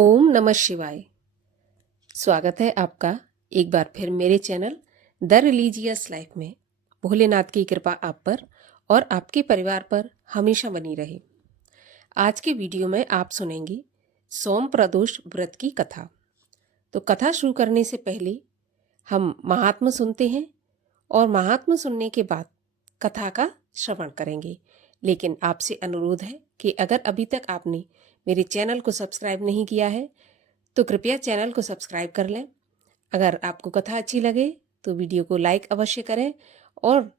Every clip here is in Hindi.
ओम नमः शिवाय। स्वागत है आपका एक बार फिर मेरे चैनल द रिलीजियस लाइफ में। भोलेनाथ की कृपा आप पर और आपके परिवार पर हमेशा बनी रहे। आज के वीडियो में आप सुनेंगे सोम प्रदोष व्रत की कथा। तो कथा शुरू करने से पहले हम महात्म सुनते हैं और महात्म सुनने के बाद कथा का श्रवण करेंगे। लेकिन आपसे अनुरोध है कि अगर अभी तक आपने मेरे चैनल को सब्सक्राइब नहीं किया है तो कृपया चैनल को सब्सक्राइब कर लें। अगर आपको कथा अच्छी लगे तो वीडियो को लाइक अवश्य करें और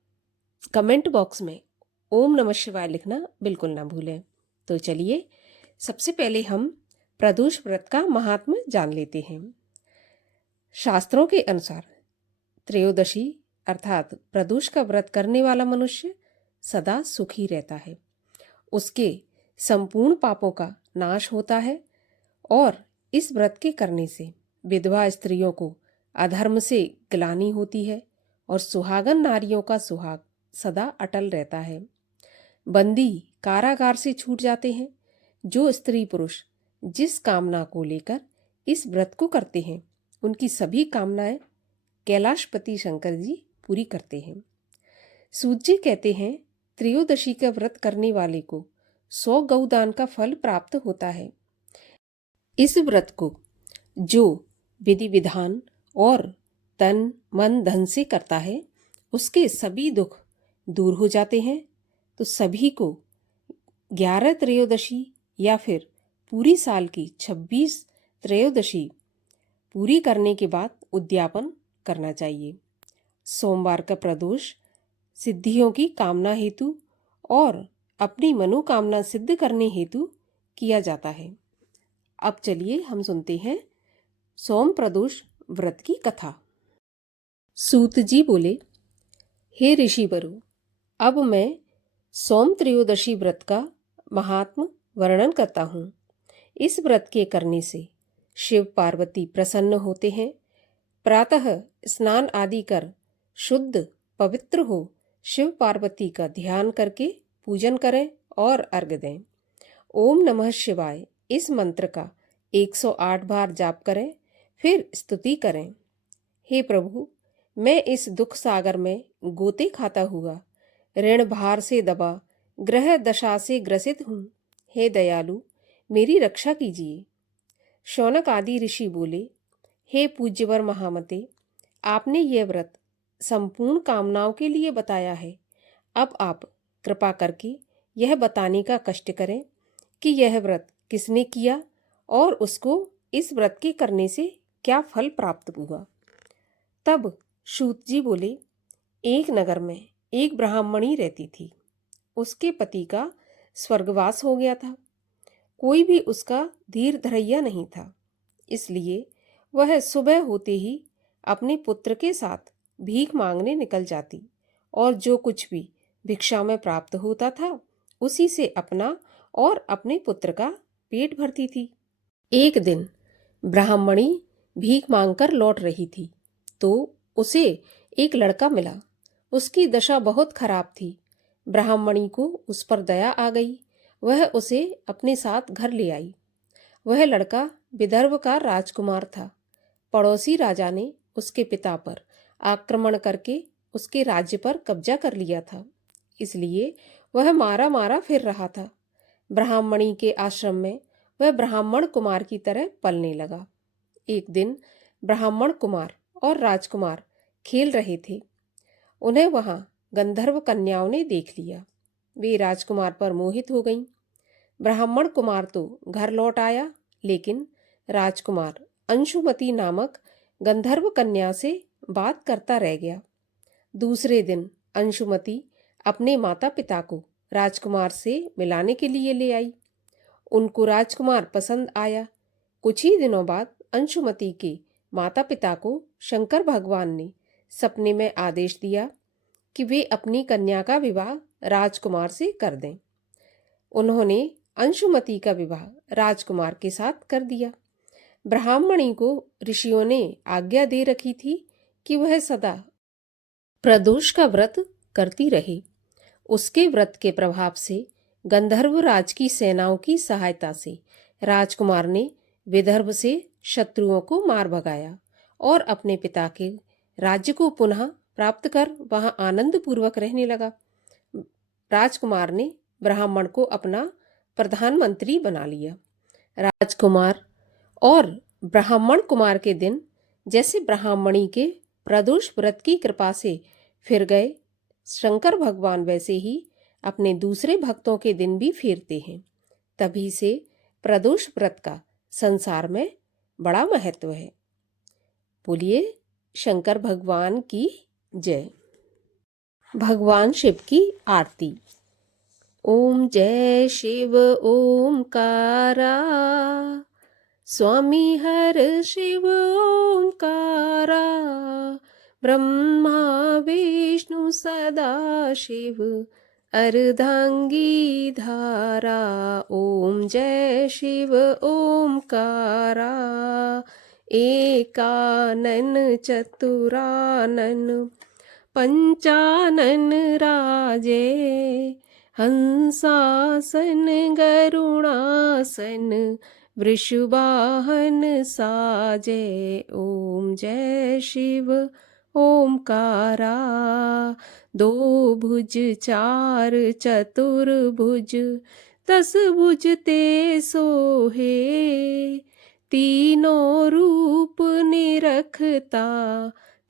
कमेंट बॉक्स में ओम नमः शिवाय लिखना बिल्कुल ना भूलें। तो चलिए सबसे पहले हम प्रदोष व्रत का महात्म्य जान लेते हैं। शास्त्रों के अनुसार त्रयोदशी अर्थात प्रदोष का व्रत करने वाला मनुष्य सदा सुखी रहता है, उसके संपूर्ण पापों का नाश होता है और इस व्रत के करने से विधवा स्त्रियों को अधर्म से ग्लानि होती है और सुहागन नारियों का सुहाग सदा अटल रहता है। बंदी कारागार से छूट जाते हैं। जो स्त्री पुरुष जिस कामना को लेकर इस व्रत को करते हैं उनकी सभी कामनाएं कैलाशपति शंकर जी पूरी करते हैं। सूत जी कहते हैं त्रयोदशी का व्रत करने वाले को 100 गौदान का फल प्राप्त होता है। इस व्रत को जो विधि विधान और तन मन धन से करता है उसके सभी दुख दूर हो जाते हैं। तो सभी को 11 त्रयोदशी या फिर पूरी साल की 26 त्रयोदशी पूरी करने के बाद उद्यापन करना चाहिए। सोमवार का प्रदोष सिद्धियों की कामना हेतु और अपनी मनोकामना सिद्ध करने हेतु किया जाता है। अब चलिए हम सुनते हैं सोम प्रदोष व्रत की कथा। सूत जी बोले, हे ऋषि वरु, अब मैं सोम त्रयोदशी व्रत का महात्म वर्णन करता हूँ। इस व्रत के करने से शिव पार्वती प्रसन्न होते हैं। प्रातः स्नान आदि कर शुद्ध पवित्र हो शिव पार्वती का ध्यान करके पूजन करें और अर्घ दें। ओम नमः शिवाय इस मंत्र का 108 बार जाप करें, फिर स्तुति करें। हे प्रभु, मैं इस दुख सागर में गोते खाता हुआ ऋण भार से दबा ग्रह दशा से ग्रसित हूँ। हे दयालु, मेरी रक्षा कीजिए। शौनक आदि ऋषि बोले, हे पूज्यवर महामते, आपने यह व्रत संपूर्ण कामनाओं के लिए बताया है। अब आप कृपा करके यह बताने का कष्ट करें कि यह व्रत किसने किया और उसको इस व्रत के करने से क्या फल प्राप्त हुआ। तब सूत जी बोले, एक नगर में एक ब्राह्मणी रहती थी। उसके पति का स्वर्गवास हो गया था। कोई भी उसका धीर धरैया नहीं था, इसलिए वह सुबह होते ही अपने पुत्र के साथ भीख मांगने निकल जाती और जो कुछ भी भिक्षा में प्राप्त होता था उसी से अपना और अपने पुत्र का पेट भरती थी। एक दिन ब्राह्मणी भीख मांगकर लौट रही थी तो उसे एक लड़का मिला। उसकी दशा बहुत खराब थी। ब्राह्मणी को उस पर दया आ गई। वह उसे अपने साथ घर ले आई। वह लड़का विदर्भ का राजकुमार था। पड़ोसी राजा ने उसके पिता पर आक्रमण करके उसके राज्य पर कब्जा कर लिया था, इसलिए वह मारा मारा फिर रहा था। ब्राह्मणी के आश्रम में वह ब्राह्मण कुमार की तरह पलने लगा। एक दिन ब्राह्मण कुमार और राजकुमार खेल रहे थे। उन्हें वहां गंधर्व कन्याओं ने देख लिया। वे राजकुमार पर मोहित हो गईं। ब्राह्मण कुमार तो घर लौट आया, लेकिन राजकुमार अंशुमती नामक गंधर्व कन्या से बात करता रह गया। दूसरे दिन अंशुमती अपने माता पिता को राजकुमार से मिलाने के लिए ले आई। उनको राजकुमार पसंद आया। कुछ ही दिनों बाद अंशुमती के माता पिता को शंकर भगवान ने सपने में आदेश दिया कि वे अपनी कन्या का विवाह राजकुमार से कर दें। उन्होंने अंशुमती का विवाह राजकुमार के साथ कर दिया। ब्राह्मणी को ऋषियों ने आज्ञा दे रखी थी कि वह सदा प्रदोष का व्रत करती रहे। उसके व्रत के प्रभाव से गंधर्व राज की सेनाओं की सहायता से राजकुमार ने विदर्भ से शत्रुओं को मार भगाया और अपने पिता के राज्य को पुनः प्राप्त कर वहां आनंद पूर्वक रहने लगा। राजकुमार ने ब्राह्मण को अपना प्रधानमंत्री बना लिया। राजकुमार और ब्राह्मण कुमार के दिन जैसे ब्राह्मणी के प्रदोष व्रत की कृपा से फिर गए, शंकर भगवान वैसे ही अपने दूसरे भक्तों के दिन भी फेरते हैं। तभी से प्रदोष व्रत का संसार में बड़ा महत्व है। बोलिए शंकर भगवान की जय। भगवान शिव की आरती। ओम जय शिव ओमकारा, स्वामी हर शिव ओमकारा, ब्रह्मा विष्णु सदा शिव अर्धांगी धारा। ओम जय शिव ओमकारा, एकानन चतुरानन पंचानन राजे, हंसासन गरुणासन वृषवाहन साजे। ओम जय शिव ओमकारा, दो भुज चार चतुर्भुज, 10 भुज ते सोहे, तीनों रूप निरखता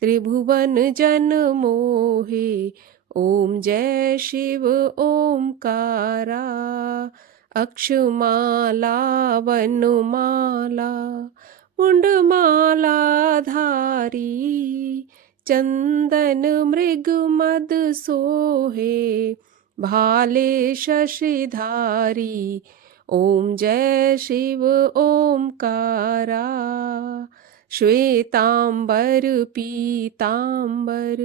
त्रिभुवन जन मोहे। ओम जय शिव ओमकारा, अक्षमाला वनमाला मुंडमाला धारी, चंदन मृग मद सोहे, भाले शशिधारी। ओम जय शिव ओमकारा, श्वेतांबर पीतांबर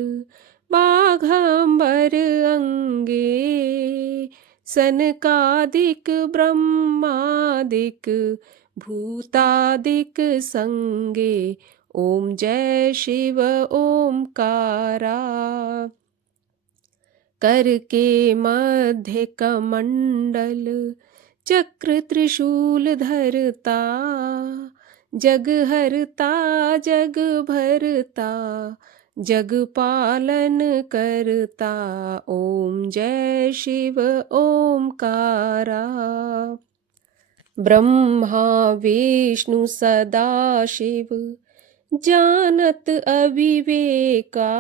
बाघांबर अंगे, सनकादिक ब्रह्मादिक भूतादिक संगे। ओम जय शिव ओमकारा, कर के मध्य कमंडल चक्र त्रिशूल धरता, जग हरता जग भरता, जग पालन करता। ओम जय शिव ओमकारा, ब्रह्मा विष्णु सदा शिव जानत अविवेका,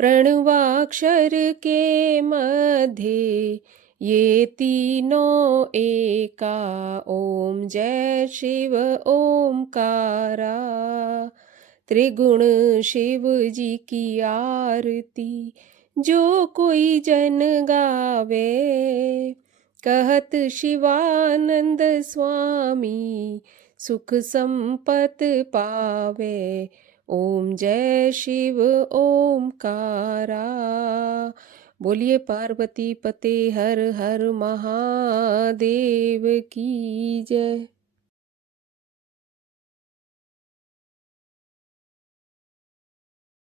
प्रणवाक्षर के मध्य ये तीनों एका। ओम जय शिव ओमकारा, त्रिगुण शिव जी की आरती जो कोई जन गावे, कहत शिवानंद स्वामी सुख संपत पावे। ओम जय शिव ओमकारा, बोलिए पार्वती पते हर हर महादेव की जय।